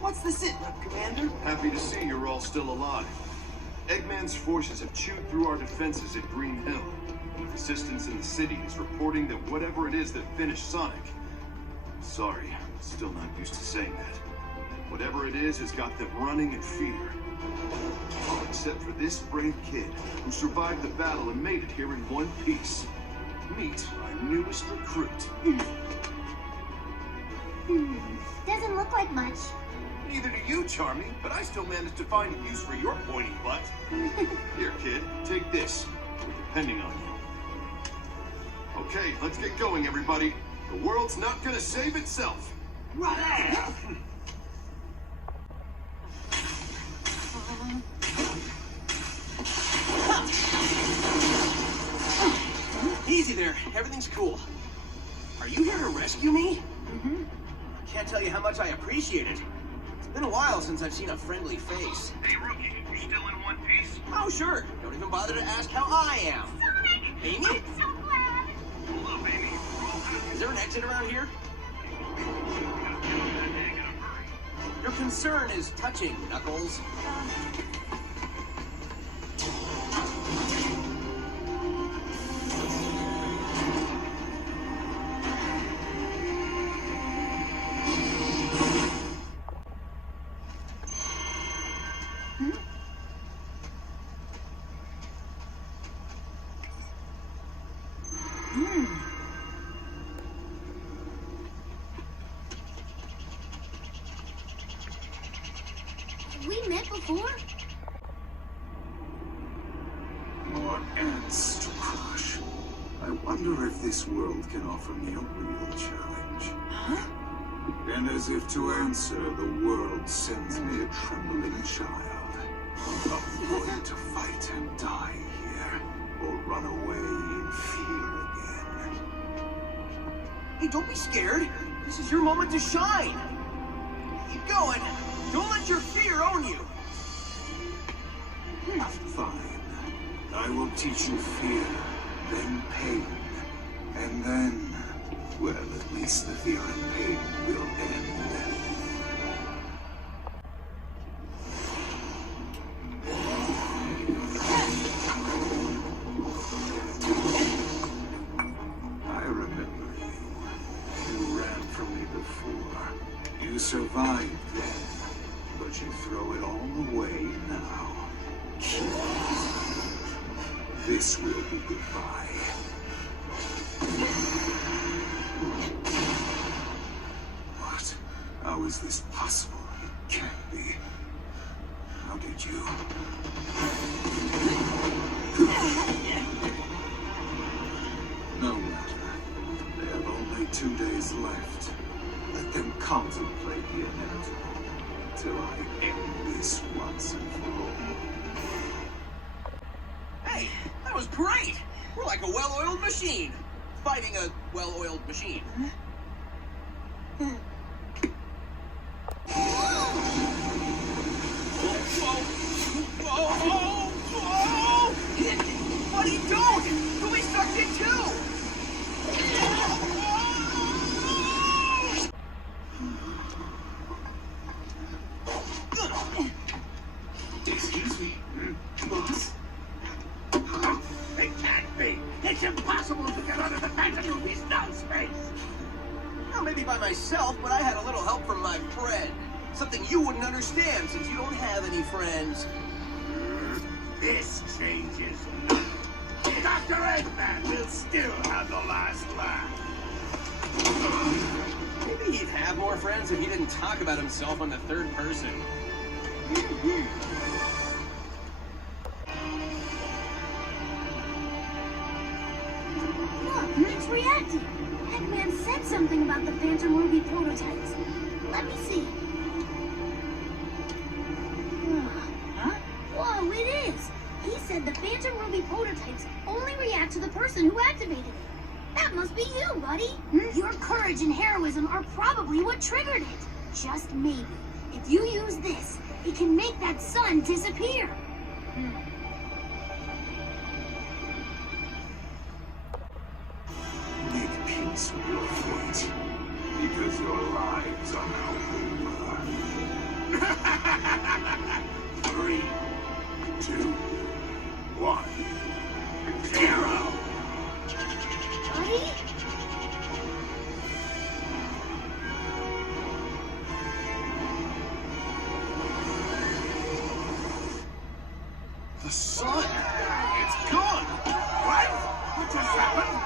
What's the sit-rep, Commander? Happy to see you're all still alive. Eggman's forces have chewed through our defenses at Green Hill. Resistance in the city is reporting that whatever it is that finished Sonic... Sorry, still not used to saying that. Whatever it is has got them running in fear. All except for this brave kid who survived the battle and made it here in one piece. Meet my newest recruit. Doesn't look like much. Neither do you, Charmy, but I still managed to find a use for your pointy butt. Here, kid, take this. We're depending on you. Okay, let's get going, everybody. The world's not gonna save itself. Right. Easy there. Everything's cool. Are you here to rescue me? Mm-hmm. Can't tell you how much I appreciate it. It's been a while since I've seen a friendly face. Hey, rookie, you still in one piece? Oh, sure. Don't even bother to ask how I am. Sonic! Amy? I'm so glad! Hold up, Amy. Is there an exit around here? Your concern is touching, Knuckles. We met before? More ants to crush. I wonder if this world can offer me a real challenge. Huh? And as if to answer, the world sends me a trembling child. I'm going to fight and die here, or run away in fear again. Hey, don't be scared. This is your moment to shine. Keep going. Don't let your fear own you. Fine. I will teach you fear, then pain, and then, well, at least the fear and pain will end. I remember you. You ran from me before. You survived then, but you throw it all away now. This will be goodbye. What? How is this possible? It can't be. How did you? No matter. They have only 2 days left. Let them contemplate the inevitable till I end this once and for all. Hey, that was great. We're like a well-oiled machine. Fighting a well-oiled machine. Whoa! Buddy, don't! You'll be sucked in too! Excuse me, boss? It can't be! It's impossible to get out of the Phantom Movie's null space! Well, maybe by myself, but I had a little help from my friend. Something you wouldn't understand since you don't have any friends. This changes nothing. Dr. Eggman will still have the last laugh. Maybe he'd have more friends if he didn't talk about himself in the third person. Look, it's reacting. Eggman said something about the Phantom Ruby prototypes. Let me see. Huh? Whoa, it is! He said the Phantom Ruby prototypes only react to the person who activated it. That must be you, buddy. Your courage and heroism are probably what triggered it. Just maybe. If you use this, it can make that sun disappear. Make peace with your fate, because your lives are now over. Zero! Buddy? The sun? It's gone! What? What just happened?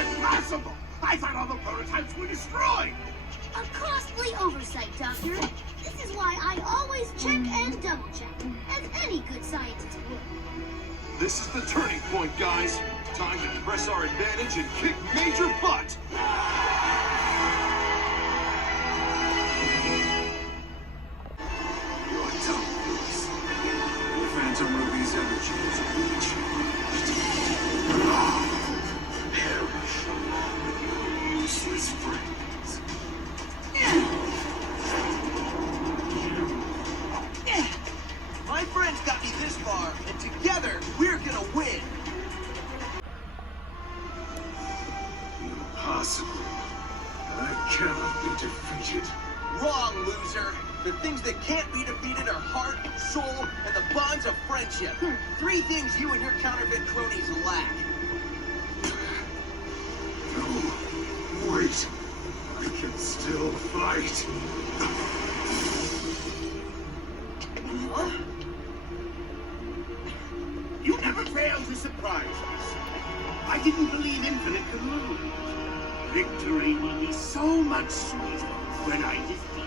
Impossible! I thought all the prototypes were destroyed! A costly oversight, Doctor. This is why I always check and double check, as any good scientist would. This is the turning point, guys. Time to press our advantage and kick major butt! You're done, Lewis. The Phantom Ruby's energy is recharged. Perish along with your useless friends. My friends got me this far, and together, we're gonna win. Impossible. I cannot be defeated. Wrong, loser. The things that can't be defeated are heart, soul, and the bonds of friendship. 3 things you and your counterfeit cronies lack. No, wait. I can still fight. Huh? You never fail to surprise us. I didn't believe Infinite could lose. Victory will be so much sweeter when I defeat you.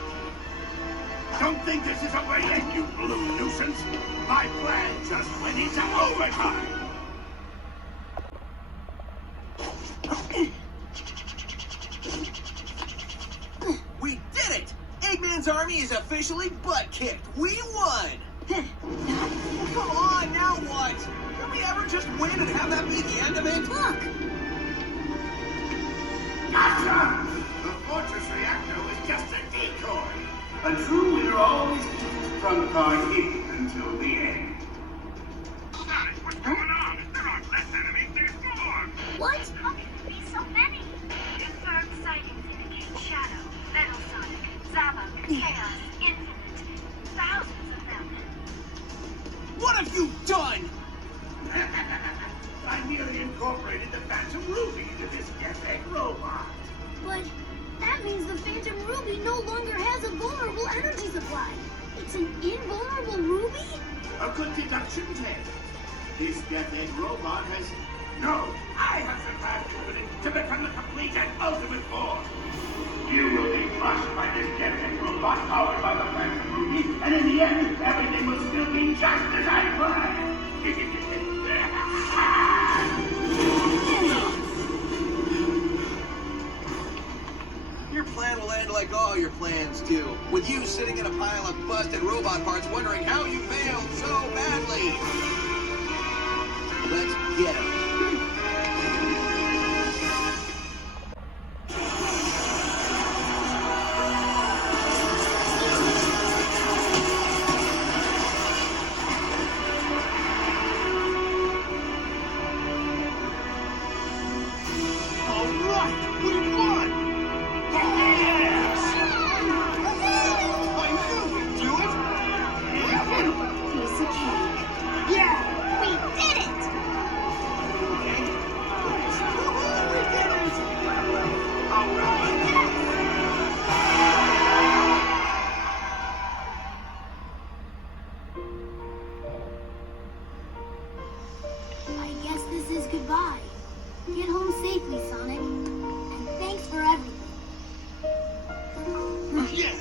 Don't think this is over yet, you blue nuisance. My plan just went into overtime. We did it! Eggman's army is officially butt-kicked. We won! Come on, now what? Can we ever just win and have that be the end of it? Look! Gotcha! The fortress reactor was just a decoy. A true winner always keeps his trump card hidden until the end. Sonic, what's going on? There aren't less enemies than before. What? How can there be so many? Confirmed sightings indicate Shadow, Metal Sonic, Zavok, Chaos, Infinite. Thousands of them. What have you done? I merely incorporated the Phantom Ruby into this Death Egg robot. But that means the Phantom Ruby no longer has a vulnerable energy supply. It's an invulnerable ruby? A good deduction, Ted. This Death Egg robot has... No, I have surpassed Infinite to become the complete and ultimate force. You will be crushed by this Death Egg robot powered by the Phantom Ruby, and in the end, everything will still be just as I planned. Your plan will end like all your plans do, with you sitting in a pile of busted robot parts wondering how you failed so badly. Let's get him. All right, we won! Yes! I knew we'd do it! Piece of cake. Yeah! We did it! Okay. We did it! All right. I guess this is goodbye. Get home safely, Sonic. And thanks for everything. Yeah!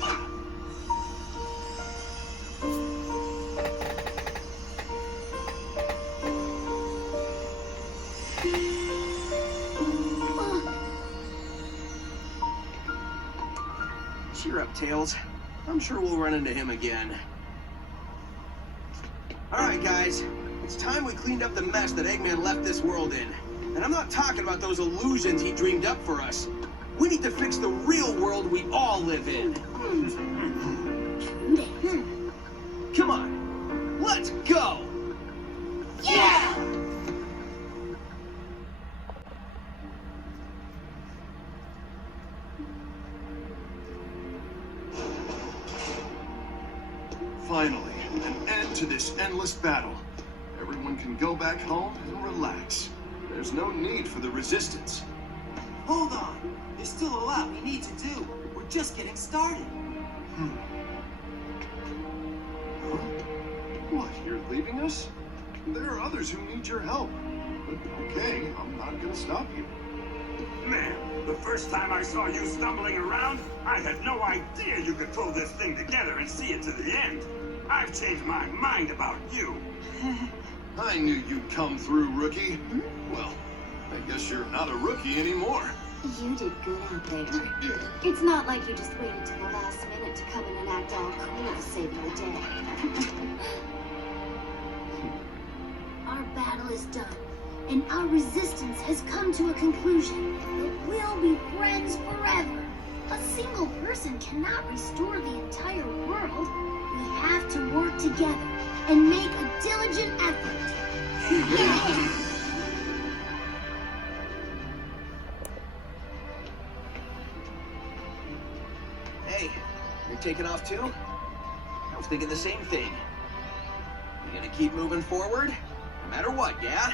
Cheer up, Tails. I'm sure we'll run into him again. Alright, guys. It's time we cleaned up the mess that Eggman left this world in. And I'm not talking about those illusions he dreamed up for us. We need to fix the real world we all live in. Come on. Let's go! Yeah! Finally, an end to this endless battle. Everyone can go back home and relax. There's no need for the resistance. Hold on. There's still a lot we need to do. We're just getting started. What, you're leaving us? There are others who need your help. But okay, I'm not gonna stop you. Man, the first time I saw you stumbling around, I had no idea you could pull this thing together and see it to the end. I've changed my mind about you. I knew you'd come through, rookie. Well, I guess you're not a rookie anymore. You did good out there. It's not like you just waited till the last minute to come in and act all cool to save the day. Our battle is done, and our resistance has come to a conclusion. But we'll be friends forever. A single person cannot restore the entire world. We have to work together and make a diligent effort. Hey, you're taking off too? I was thinking the same thing. You gonna keep moving forward? No matter what, yeah?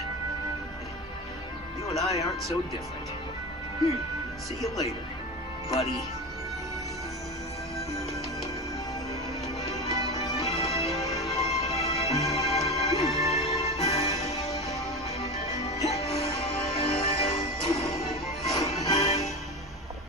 You and I aren't so different. See you later, buddy.